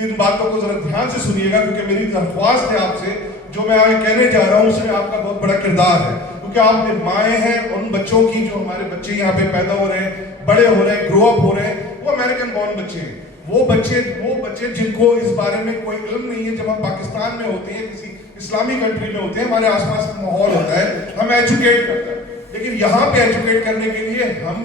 ان باتوں کو ذرا دھیان سے سنیے گا، کیونکہ میری درخواست ہے آپ سے، جو میں آگے کہنے جا رہا ہوں اس میں آپ کا بہت بڑا کردار ہے، کیونکہ آپ مائیں ہیں ان بچوں کی، جو ہمارے بچے یہاں پہ پیدا ہو رہے ہیں، بڑے ہو رہے ہیں، گرو اپ ہو رہے ہیں، وہ امریکن بورن بچے ہیں، وہ بچے جن کو اس بارے میں کوئی علم نہیں ہے۔ جب ہم پاکستان میں ہوتے ہیں، کسی اسلامی کنٹری میں ہوتے ہیں، ہمارے آس پاس ماحول ہوتا ہے، ہم ایجوکیٹ کرتے ہیں، لیکن یہاں پہ ایجوکیٹ کرنے کے لیے ہم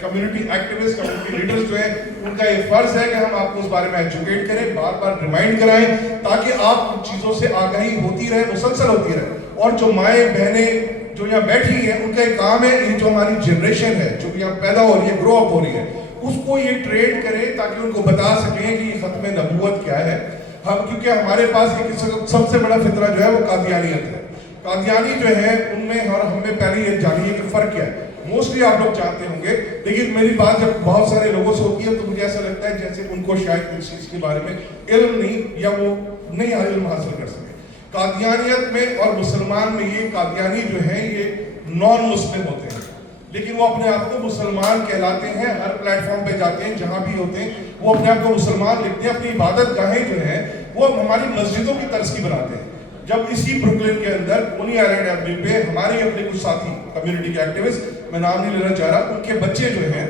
کمیونٹی ایکٹیوسٹ، کمیونٹی لیڈرز جو ہیں، ان کا یہ فرض ہے کہ ہم آپ کو اس بارے میں ایجوکیٹ کریں، بار بار ریمائنڈ کرائیں، تاکہ آپ ان چیزوں سے آگاہی ہوتی رہے، مسلسل ہوتی رہے۔ اور جو مائیں بہنیں جو یہاں بیٹھی ہیں، ان کا ایک کام ہے، یہ جو ہماری جنریشن ہے جو یہاں پیدا ہو رہی ہے، گرو اپ ہو رہی ہے، اس کو یہ ٹرین کریں تاکہ ان کو بتا سکیں کہ یہ ختم نبوت کیا ہے۔ ہم کیونکہ ہمارے پاس ایک سب سے بڑا فطرہ جو ہے وہ قادیانیت ہے۔ قادیانی جو ہے ان میں، اور ہم نے پہلے یہ جانیے کہ فرق کیا ہے۔ موسٹلی آپ لوگ جانتے ہوں گے، لیکن میری بات جب بہت سارے لوگوں سے ہوتی ہے تو مجھے ایسا لگتا ہے جیسے ان کو شاید اس چیز کے بارے میں علم نہیں، یا وہ نہیں علم حاصل کر سکے۔ قادیانیت میں اور مسلمان میں یہ قادیانی جو ہیں یہ نان مسلم ہوتے ہیں، لیکن وہ اپنے آپ کو مسلمان کہلاتے ہیں، ہر پلیٹ فارم پہ جاتے ہیں، جہاں بھی ہوتے ہیں وہ اپنے آپ کو مسلمان لکھتے ہیں۔ اپنی عبادت گاہیں جو ہیں وہ ہماری مسجدوں کی طرز کی بناتے ہیں۔ جب اسی بروکلن کے اندر کونی آئلینڈ ایونیو پہ ہمارے اپنے کچھ ساتھی کمیونٹی کے ایکٹیوسٹ، میں نام نہیں لینا چاہ رہا، ان کے بچے جو ہیں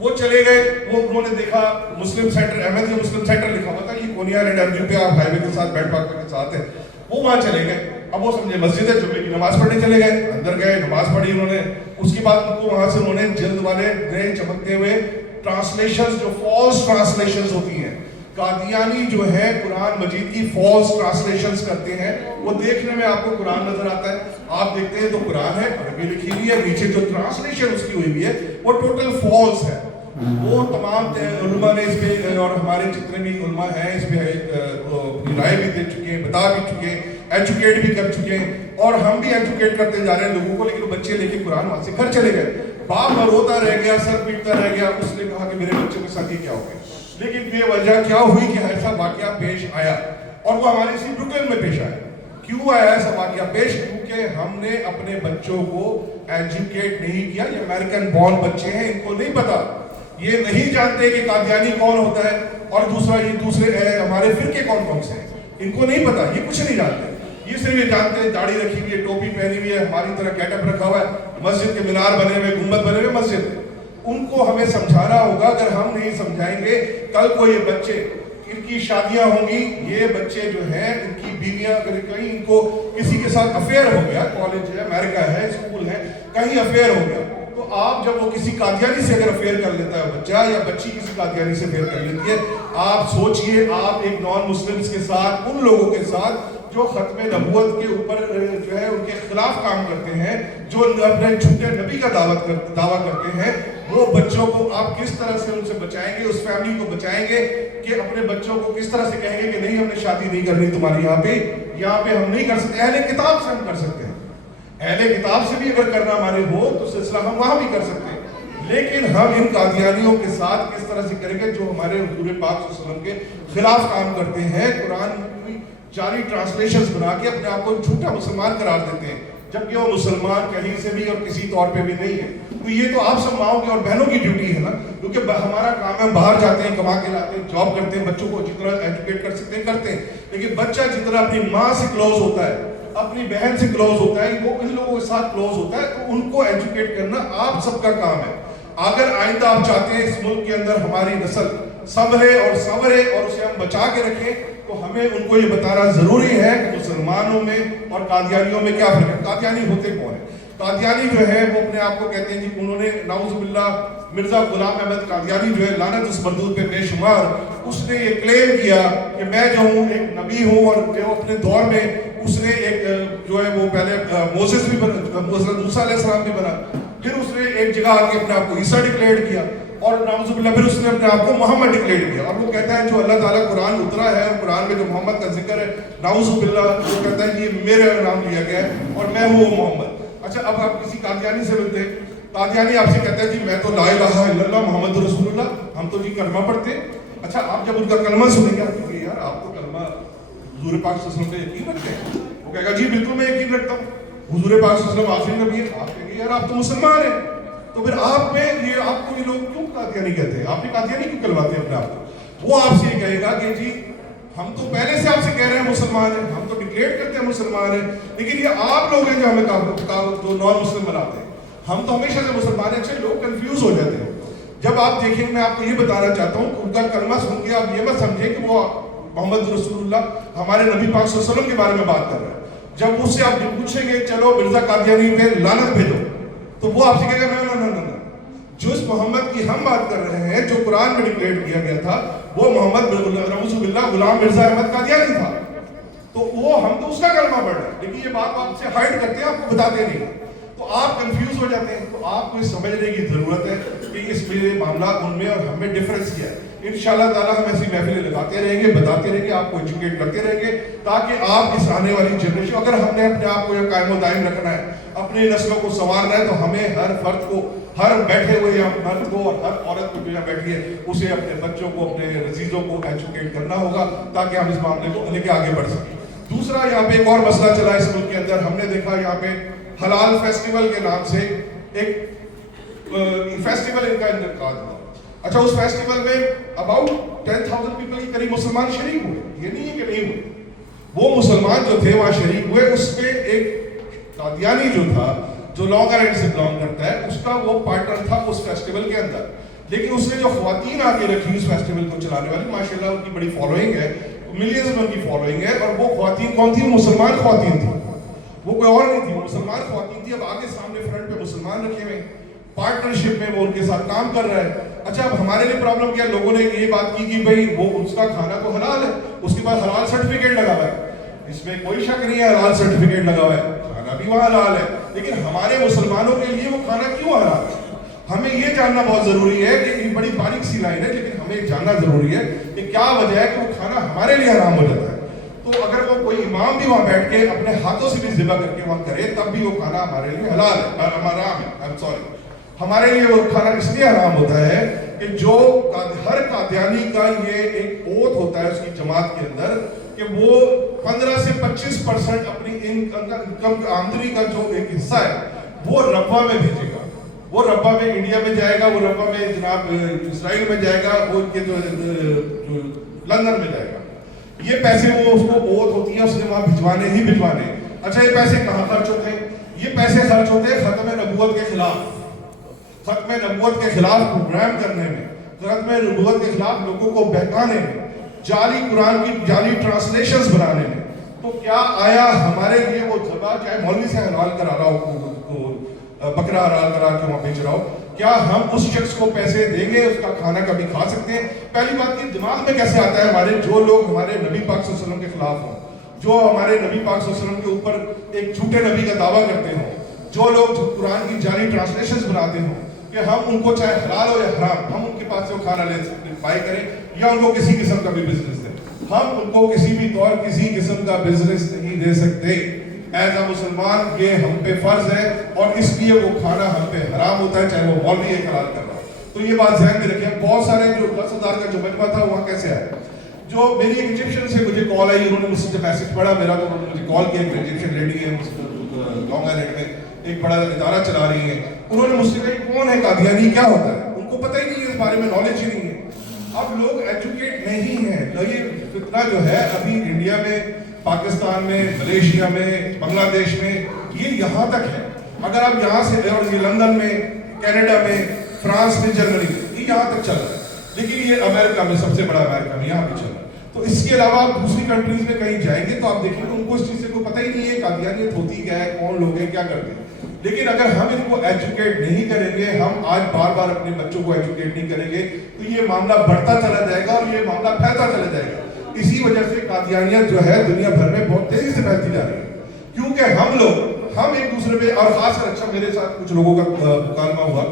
وہ چلے گئے، وہ انہوں نے دیکھا مسلم سینٹر، احمدیہ مسلم سینٹر لکھا ہوا تھا، یہ کونی آئلینڈ ایونیو پہ آپ ہائی وے کے ساتھ بیٹ پارک کے ساتھ ہے، وہ وہاں چلے گئے۔ اب وہ سمجھے مسجد ہے، جمعے کی نماز پڑھنے چلے گئے، اندر گئے، نماز پڑھی انہوں نے، اس کے بعد ان کو وہاں سے انہوں نے جلد والے نئے چمکتے ہوئے ٹرانسلیشنز، جو فالس ٹرانسلیشنز ہوتی ہیں، قادیانی جو ہے قرآن مجید کی فالس ٹرانسلیشنز کرتے ہیں۔ وہ دیکھنے میں آپ کو قرآن نظر آتا ہے، آپ دیکھتے ہیں تو قرآن ہے، عربی لکھی ہوئی ہے، نیچے جو ٹرانسلیشن اس کی ہوئی ہوئی ہے وہ ٹوٹل فالس ہے۔ وہ تمام علماء نے اس پہ، اور ہمارے جتنے بھی علماء ہیں اس پہ رائے بھی دے چکے ہیں، بتا بھی چکے ہیں، ایجوکیٹ بھی کر چکے ہیں، اور ہم بھی ایجوکیٹ کرتے جا رہے ہیں لوگوں کو، لیکن بچے لے کے قرآن وہاں سے گھر چلے گئے۔ باپ روتا رہ گیا، سر پیٹتا رہ گیا، اس نے کہا کہ میرے بچوں کے ساتھ یہ کیا ہو گیا، لیکن بے وجہ کیا ہوئی کہ ایسا واقعہ پیش آیا، اور وہ ہمارے اسی بروکلن میں پیش آیا۔ کیوں آیا ایسا واقعہ پیش؟ کیونکہ ہم نے اپنے بچوں کو ایجوکیٹ نہیں کیا۔ یہ امریکن بورن بچے ہیں، ان کو نہیں پتا، یہ نہیں جانتے کہ قادیانی کون ہوتا ہے، اور دوسرا یہ دوسرے ہمارے فرقے کون کون سے ہیں، ان کو نہیں پتا، یہ کچھ نہیں جانتے۔ یہ صرف یہ جانتے ہیں داڑھی رکھی ہوئی ہے، ٹوپی پہنی ہوئی ہے، ہماری طرح گیٹ اپ رکھا ہوا ہے، مسجد کے مینار بنے ہوئے، گنبد بنے ہوئے مسجد۔ ان کو ہمیں سمجھانا ہوگا، اگر ہم نہیں سمجھائیں گے، کل کو یہ بچے، ان کی شادیاں ہوں گی، یہ بچے جو ہیں ان کی بیویاں، اگر کہیں ان کو کسی کے ساتھ افیئر ہو گیا، کالج ہے، امریکہ ہے، اسکول ہے، کہیں افیئر ہو گیا، تو آپ جب وہ کسی قادیانی سے اگر افیئر کر لیتا ہے بچہ، یا بچی کسی قادیانی سے افیئر کر لیتی ہے، آپ سوچئے آپ ایک نان مسلمز کے ساتھ، ان لوگوں کے ساتھ جو ختم نبوت کے اوپر جو ہے ان کے خلاف کام کرتے ہیں، جو اپنے جھوٹے نبی کا دعویٰ کرتے ہیں، وہ بچوں کو آپ کس طرح سے ان سے بچائیں گے، اس فیملی کو بچائیں گے، کہ اپنے بچوں کو کس طرح سے کہیں گے کہ نہیں ہم نے شادی نہیں کرنی تمہاری یہاں پہ ہم نہیں کر سکتے۔ اہل کتاب سے ہم کر سکتے ہیں، اہل کتاب سے بھی اگر کرنا ہمارے ہو تو سلسلہ ہم وہاں بھی کر سکتے ہیں، لیکن ہم ان قادیانیوں کے ساتھ کس طرح سے کریں گے جو ہمارے حضور پاک صلی اللہ علیہ وسلم کے خلاف کام کرتے ہیں، قرآن کی جعلی ٹرانسلیشنز بنا کے اپنے آپ کو جھوٹا مسلمان قرار دیتے ہیں، جبکہ وہ مسلمان کہیں سے بھی اور کسی طور پہ بھی نہیں ہے۔ تو یہ تو آپ سب ماؤں کی اور بہنوں کی ڈیوٹی ہے نا، کیونکہ ہمارا کام ہے، باہر جاتے ہیں، کما کے لاتے ہیں، جاب کرتے ہیں، بچوں کو جتنا ایجوکیٹ کر سکتے ہیں کرتے ہیں، لیکن بچہ جتنا اپنی ماں سے کلوز ہوتا ہے، اپنی بہن سے کلوز ہوتا ہے، وہ ان لوگوں کے ساتھ کلوز ہوتا ہے، تو ان کو ایجوکیٹ کرنا آپ سب کا کام ہے۔ اگر آئندہ آپ چاہتے ہیں اس ملک کے اندر ہماری نسل سنبھلے اور سنورے اور اسے ہم بچا کے رکھیں، تو ہمیں ان کو یہ بتانا ضروری ہے کہ مسلمانوں میں اور قادیانیوں میں کیا فرق ہے۔ قادیانی ہوتے کون ہیں؟ قادیانی جو ہے وہ اپنے آپ کو کہتے ہیں جی، انہوں نے نعوذ باللہ مرزا غلام احمد قادیانی جو ہے، لعنت اس مردود پہ بے شمار، اس نے یہ کلیم کیا کہ میں جو ہوں ایک نبی ہوں، اور وہ اپنے دور میں اس نے ایک جو ہے وہ پہلے موسیس بھی بنا، حضرت موسیٰ علیہ السلام بھی بنا، پھر اس نے ایک جگہ آ کے اپنے آپ کو عیسیٰ ڈکلیئر کیا، اور نعوذ باللہ پھر اس نے اپنے آپ کو محمد ڈکلیئر کیا۔ اور وہ کہتا ہے جو اللہ تعالیٰ قرآن اترا ہے، اور قرآن میں جو محمد کا ذکر ہے، نعوذ باللہ وہ کہتا ہے کہ یہ میرے نام لیا گیا ہے اور میں ہوں وہ محمد۔ اچھا، اب آپ کسی قادیانی سے ملتے ہیں، قادیانی آپ سے کہتا ہے جی میں تو لا الہ الا اللہ محمد رسول اللہ، ہم تو جی کلمہ پڑھتے ہیں۔ اچھا، آپ جب ان کا کلمہ سنیں گے آپ کہیں گے یار آپ تو کلمہ حضور پاک صلی اللہ علیہ وسلم پہ یقین رکھتے ہیں؟ وہ کہے گا جی بالکل میں یقین رکھتا ہوں، حضور پاک صلی اللہ علیہ وسلم آخری نبی ہے۔ آپ کہیں گے یار آپ تو مسلمان ہیں۔ تو پھر آپ میں یہ آپ کو یہ لوگ کیوں قادیانی کہتے ہیں؟ آپ نے قادیانی کیوں کہلواتے ہیں اپنے آپ کو؟ وہ آپ سے یہ کہے گا کہ جی ہم تو پہلے سے آپ سے کہہ رہے ہیں مسلمان ہیں، ہم تو ڈکلیئر کرتے ہیں مسلمان ہیں، لیکن یہ آپ لوگ ہیں جو ہمیں جو نان مسلم بناتے ہیں، ہم تو ہمیشہ سے مسلمان ہیں۔ اچھے لوگ کنفیوز ہو جاتے ہیں جب آپ دیکھیں، میں آپ کو یہ بتانا چاہتا ہوں کہ ان کا کلمہ سن کے آپ یہ مت سمجھیں کہ وہ محمد رسول اللہ ہمارے نبی پاک صلی اللہ علیہ وسلم کے بارے میں بات کر رہے ہیں۔ جب اس سے آپ پوچھیں گے چلو مرزا قادیانی پہ لعنت بھیجو، تو وہ آپ سے کہے گا نہ جو اس محمد کی ہم بات کر رہے ہیں، جو قرآن میں ڈکلیئر کیا گیا تھا، وہ محمد نعوذ باللہ غلام مرزا احمد قادیانی تھا، تو وہ ہم تو اس کا کلمہ پڑھ رہے ہیں، لیکن یہ بات آپ سے ہائڈ کرتے ہیں، آپ کو بتاتے نہیں، تو آپ کنفیوز ہو جاتے ہیں۔ تو آپ کو یہ سمجھنے کی ضرورت ہے کہ اس میں معاملات ان میں اور ہم میں ڈفرینس کیا ہے۔ انشاءاللہ تعالیٰ ہم ایسی محفلیں لگاتے رہیں گے، بتاتے رہیں گے، آپ کو ایجوکیٹ کرتے رہیں گے، تاکہ آپ اس آنے والی جنریشن، اگر ہم نے اپنے آپ کو یہ قائم و دائم رکھنا ہے، اپنی نسلوں کو سنوارنا ہے، تو ہمیں ہر فرد کو، ہر بیٹھے ہوئے یہاں مرد کو اور ہر عورت کو جو یہاں بیٹھی ہے، اسے اپنے بچوں کو، اپنے عزیزوں کو ایجوکیٹ کرنا ہوگا، تاکہ ہم اس معاملے کو لے کے آگے بڑھ سکیں۔ دوسرا، یہاں پہ ایک اور مسئلہ چلا اس ملک کے اندر، ہم نے دیکھا یہاں پہ حلال فیسٹیول کے نام سے ایک فیسٹیول ان کا انعقاد ہوا۔ اچھا، اس فیسٹیول میں اباؤٹ 10,000 پیپل کے قریب مسلمان شریک ہوئے، یہ نہیں ہے کہ نہیں ہوئے، وہ مسلمان جو تھے وہاں شریک ہوئے۔ اس میں ایک قادیانی جو تھا، جو لانگ آئیلینڈ سے بلانگ کرتا ہے، اس کا وہ پارٹنر تھا اس فیسٹیول کے اندر، لیکن اس نے جو خواتین آگے رکھی اس فیسٹیول کو چلانے والی، ماشاءاللہ ان کی بڑی فالوئنگ ہے، ملینز میں ان کی فالوئنگ ہے، اور وہ خواتین کون تھی؟ مسلمان خواتین تھی، وہ کوئی اور نہیں تھی، وہ مسلمان خواتین تھی۔ اب آگے سامنے فرنٹ پہ مسلمان رکھے ہوئے، پارٹنرشپ میں وہ ان کے ساتھ کام کر رہا ہے۔ اچھا، اب ہمارے لیے پرابلم کیا؟ لوگوں نے یہ بات کی کہ بھئی وہ اس کا کھانا تو حلال ہے، اس کے پاس حلال سرٹیفکیٹ لگا ہوا ہے، اس میں کوئی شک نہیں ہے، حلال سرٹیفکیٹ لگا ہوا ہے، کھانا بھی وہاں حلال ہے، لیکن ہمارے مسلمانوں کے لیے وہ کھانا کیوں حلال ہے؟ ہمیں یہ جاننا بہت ضروری ہے کہ یہ بڑی باریک سی لائن ہے، لیکن ہمیں جاننا ضروری ہے کہ کیا وجہ ہے کہ وہ کھانا ہمارے لیے حرام ہو جاتا ہے۔ تو اگر وہ کوئی امام بھی وہاں بیٹھ کے اپنے ہاتھوں سے بھی ذبح کر کے وہاں کرے، تب بھی وہ کھانا ہمارے لیے حلال ہے، حرام ہے، ہمارے لیے وہ کھانا اس لیے حرام ہوتا ہے کہ جو ہر قادیانی کا یہ ایک اوتھ ہوتا ہے اس کی جماعت کے اندر کہ وہ 15 سے 25% اپنی انکم آمدنی کا جو ایک حصہ ہے وہ ربوہ میں بھیجے گا، وہ ربوہ میں انڈیا میں جائے گا، وہ ربوہ میں جناب اسرائیل میں جائے گا، وہ ان کے جو لندن میں جائے گا۔ یہ پیسے وہ اس کو اوتھ ہوتی ہے، اس نے وہاں بھجوانے ہی بھجوانے۔ اچھا، یہ پیسے کہاں خرچ ہوتے ہیں؟ یہ پیسے خرچ ہوتے ہیں ختم نبوت کے خلاف، ختم نبوت کے خلاف پروگرام کرنے میں، ختم نبوت کے خلاف لوگوں کو بہکانے میں، جعلی قرآن کی جعلی ٹرانسلیشنز بنانے میں۔ تو کیا آیا ہمارے لیے وہ ذبح چاہے مولوی سے حلال کرا رہا ہو، بکرا حلال کرا کے وہاں بیچ رہا ہو، کیا ہم اس شخص کو پیسے دیں گے، اس کا کھانا کبھی کھا سکتے ہیں؟ پہلی بات یہ دماغ میں کیسے آتا ہے ہمارے جو لوگ ہمارے نبی پاک صلی اللہ علیہ وسلم کے خلاف ہوں، جو ہمارے نبی پاک صلی اللہ علیہ وسلم کے اوپر ایک جھوٹے نبی کا دعویٰ کرتے ہوں، جو لوگ قرآن کی جعلی ٹرانسلیشنز بناتے ہوں، کہ ہم ان کو چاہے حلال ہو یا حرام، ہم ان کے پاس سے وہ کھانا لے سکتے بائی کریں یا ان کو کسی قسم کا بھی بزنس دیں، ہم ان کو کسی بھی طور کسی قسم کا بزنس نہیں دے سکتے۔ ایز اے مسلمان یہ ہم پہ فرض ہے، اور اس لیے وہ کھانا ہم پہ حرام ہوتا ہے، چاہے وہ مولوی ایک حلال کر رہا ہو۔ تو یہ بات ذہن میں رکھیں۔ بہت سارے جو 10,000 کا جو مجمع تھا وہاں کیسے آیا؟ جو میری ایک ایجپشن سے مجھے کال آئی، انہوں نے مجھ سے جب میسج پڑھا میرا، تو انہوں نے مجھے کال کیا، ایک ایجپشن لیڈی ہے لانگ آئیلینڈ میں ایک بڑا ادارہ چلا رہی ہیں، انہوں نے مجھ سے کہا کون ہے قادیانی، کیا ہوتا ہے؟ ان کو پتہ ہی نہیں ہے، اس بارے میں نالج ہی نہیں ہے۔ اب لوگ ایجوکیٹ نہیں ہیں، یہ فتنہ جو ہے ابھی انڈیا میں، پاکستان میں، ملیشیا میں، بنگلہ دیش میں، یہ یہاں تک ہے۔ اگر آپ یہاں سے، اور یہ لندن میں، کینیڈا میں، فرانس میں، جرمنی میں، یہ یہاں تک چل رہا ہے، لیکن یہ امریکہ میں، سب سے بڑا امریکہ میں یہاں بھی چل رہا ہے۔ تو اس کے علاوہ آپ دوسری کنٹریز میں کہیں جائیں گے تو آپ دیکھیں گے ان کو اس چیز سے کوئی پتہ ہی نہیں ہے قادیانیت ہوتی کیا ہے، کون لوگ ہیں، کیا کرتے ہیں۔ لیکن اگر ہم ان کو ایجوکیٹ نہیں کریں گے، ہم آج بار بار اپنے بچوں کو ایجوکیٹ نہیں کریں گے، تو یہ معاملہ بڑھتا چلا جائے گا اور یہ معاملہ پھیلتا چلا جائے گا۔ اسی وجہ سے قادیانیت جو ہے دنیا بھر میں بہت تیزی سے پھیلتی جا رہی ہے، کیونکہ ہم ایک دوسرے پہ، اور خاص کر اچھا میرے ساتھ کچھ لوگوں کا مکالمہ ہوا،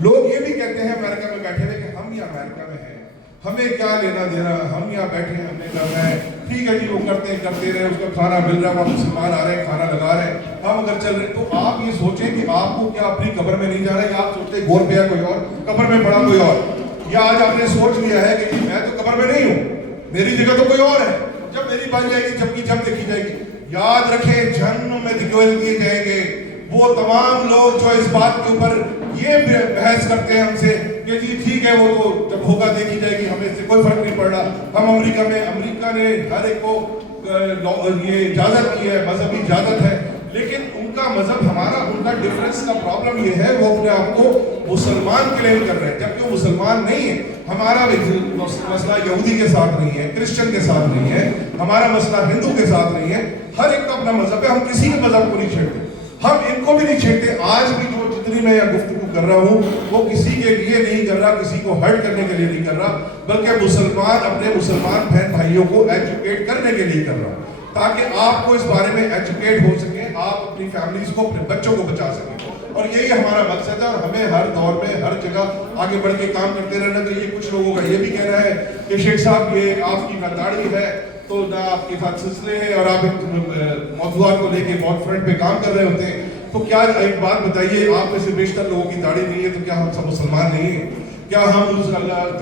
لوگ یہ بھی کہتے ہیں امریکہ میں بیٹھے ہوئے کہ ہم یہ امریکہ میں ہیں، ہمیں کیا لینا دینا، ہم یہاں بیٹھے ہیں، ہم نے کرنا ہے، ٹھیک ہے جی، وہ کرتے رہے، اس کا کھانا مل رہا ہے، وہاں مسلمان آ رہے ہیں، کھانا لگا رہے ہیں، ہم اگر چل رہے ہیں۔ تو آپ یہ سوچیں کہ آپ کو کیا اپنی قبر میں نہیں جانا ہے، یا آپ سوچتے ہیں گور پہ ہے کوئی اور، قبر میں پڑا کوئی اور، یا آج آپ نے سوچ لیا ہے کہ میں تو قبر میں نہیں ہوں، میری جگہ تو کوئی اور ہے، جب میری بن جائے گی، جب کی جب دیکھی جائے گی۔ یاد رکھیں جہنم میں دھکیل دیے جائیں گے وہ تمام لوگ جو اس بات کے اوپر یہ بحث کرتے ہیں ہم سے کہ جی ٹھیک ہے وہ تو جب ہوگا دیکھی جائے گی, ہمیں اس سے کوئی فرق نہیں پڑ رہا. ہم امریکہ نے ہر ایک کو یہ اجازت دی ہے, مذہبی اجازت ہے, لیکن ان کا مذہب ہمارا, ان کا ڈفرینس کا پرابلم یہ ہے وہ اپنے آپ کو مسلمان کلیم کر رہے ہیں جبکہ وہ مسلمان نہیں ہے. ہمارا مسئلہ یہودی کے ساتھ نہیں ہے, کرسچن کے ساتھ نہیں ہے, ہمارا مسئلہ ہندو کے ساتھ نہیں ہے. ہر ایک کا اپنا مذہب ہے, ہم کسی کے مذہب کو نہیں چھیڑتے, ہم ان کو بھی نہیں چھیڑتے. آج بھی جو جتنی میں یہ گفتگو کر رہا ہوں وہ کسی کے لیے نہیں کر رہا, کسی کو ہرٹ کرنے کے لیے نہیں کر رہا, بلکہ مسلمان اپنے مسلمان بہن بھائیوں کو ایجوکیٹ کرنے کے لیے کر رہا ہوں تاکہ آپ کو اس بارے میں ایجوکیٹ ہو سکیں, آپ اپنی فیملیز کو, اپنے بچوں کو بچا سکیں. اور یہی ہمارا مقصد ہے, اور ہمیں ہر دور میں ہر جگہ آگے بڑھ کے کام کرتے رہنا چاہیے. کچھ لوگوں کا یہ بھی کہنا ہے کہ شیخ صاحب یہ آپ کی نہ داڑھی ہے تو نہ آپ کے ساتھ سلسلے ہیں, اور آپ موضوعات کو لے کے بہت فرنٹ پہ کام کر رہے ہوتے ہیں. تو کیا ایک بات بتائیے, آپ میں سے بیشتر لوگوں کی داڑھی نہیں ہے تو کیا ہم سب مسلمان نہیں ہیں؟ کیا ہم اس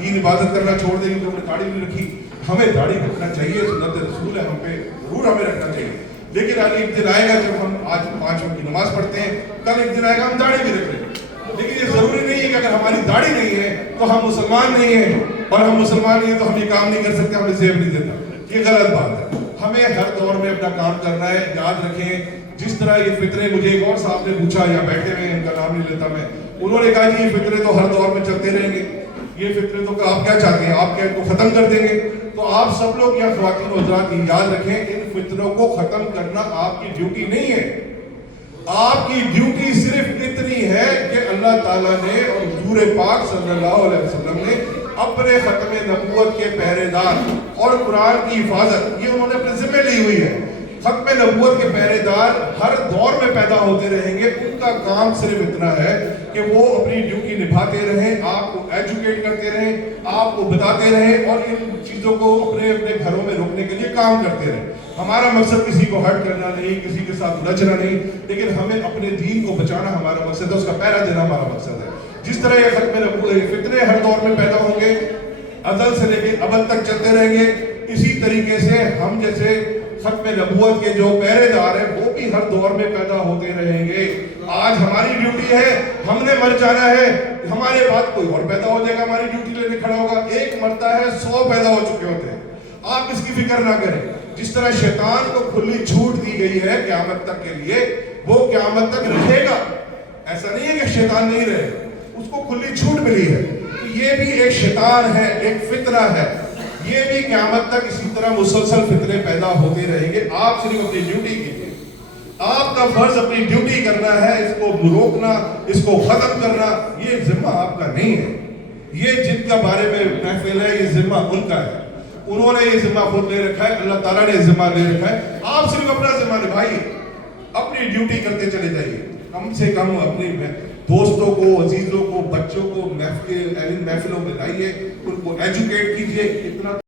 دین عبادت کرنا چھوڑ دیں گے, ہم نے داڑھی نہیں رکھی؟ ہمیں داڑھی رکھنا چاہیے, سنت رسول ہے, ہم پہ ضرور ہمیں رکھنا چاہیے. لیکن ایک دن آئے گا جب ہم آج 5 وقت کی نماز پڑھتے ہیں, کل ایک دن آئے گا ہم داڑھی بھی رکھ لیں. لیکن یہ ضروری نہیں ہے کہ اگر ہماری داڑھی نہیں ہے تو ہم مسلمان نہیں ہیں, اور ہم مسلمان نہیں ہیں تو ہم یہ کام نہیں کر سکتے, ہمیں زیب نہیں دیتا. یہ غلط بات ہے. ہمیں ہر دور میں اپنا کام کرنا ہے. یاد رکھیں جس طرح یہ فطرے, مجھے ایک اور صاحب نے پوچھا, یا بیٹھے ہوئے ان کا نام نہیں لیتا میں, انہوں نے کہا جی یہ فطرے تو ہر دور میں چلتے رہیں گے, یہ فطرے تو آپ کیا چاہتے ہیں, آپ کیا ان کو ختم کر دیں گے؟ تو آپ سب لوگ یا خواتین و حضرات یاد رکھیں, ان فطروں کو ختم کرنا آپ کی ڈیوٹی نہیں ہے. آپ کی ڈیوٹی صرف اتنی ہے کہ اللہ تعالیٰ نے اور حضور پاک صلی اللہ علیہ وسلم نے اپنے ختم نبوت کے پہرے دار اور قرآن کی حفاظت, یہ انہوں نے اپنے ذمہ لی ہوئی ہے. ختم نبوت کے پہرے دار ہر دور میں پیدا ہوتے رہیں گے. ان کا کام صرف اتنا ہے کہ وہ اپنی ڈیوٹی نبھاتے رہیں, آپ کو ایجوکیٹ کرتے رہیں, آپ کو بتاتے رہیں, اور ان چیزوں کو اپنے اپنے گھروں میں روکنے کے لیے کام کرتے رہیں. ہمارا مقصد کسی کو ہرٹ کرنا نہیں, کسی کے ساتھ الجھنا نہیں, لیکن ہمیں اپنے دین کو بچانا ہمارا مقصد ہے, اس کا پہرا دینا ہمارا مقصد ہے. جس طرح یہ ختم نبوت فتنے ہر دور میں پیدا ہوں گے, ازل سے لے کے ابد تک چلتے رہیں گے, اسی طریقے سے ہم جیسے ختم نبوت کے جو پہرے دار ہیں وہ بھی ہر دور میں پیدا ہوتے رہیں گے. آج ہماری ڈیوٹی ہے, ہم نے مر جانا ہے, ہمارے بعد کوئی اور پیدا ہو جائے گا, ہماری ڈیوٹی لینے کھڑا ہوگا. ایک مرتا ہے, 100 پیدا ہو چکے ہوتے ہیں. آپ اس کی فکر نہ کریں. جس طرح شیطان کو کھلی چھوٹ دی گئی ہے قیامت تک کے لیے, وہ قیامت تک رہے گا. ایسا نہیں ہے کہ شیطان نہیں رہے, اس کو کھلی چھوٹ ملی ہے. یہ بھی ایک شیطان ہے, ایک فتنہ ہے, یہ بھی قیامت تک اسی طرح مسلسل فتنے پیدا ہوتے رہیں گے. آپ صرف اپنی ڈیوٹی کیجیے. آپ کا فرض اپنی ڈیوٹی کرنا ہے, اس کو روکنا, اس کو ختم کرنا یہ ذمہ آپ کا نہیں ہے. یہ جن کا بارے میں محفل ہے یہ ذمہ ان کا ہے, انہوں نے یہ ذمہ خود لے رکھا ہے, اللہ تعالیٰ نے ذمہ لے رکھا ہے. آپ صرف اپنا ذمہ نبھائیے, اپنی ڈیوٹی کرتے چلے جائیے. کم سے کم اپنی دوستوں کو, عزیزوں کو, بچوں کو محفلوں میں لائیے, ان کو ایجوکیٹ کیجیے. اتنا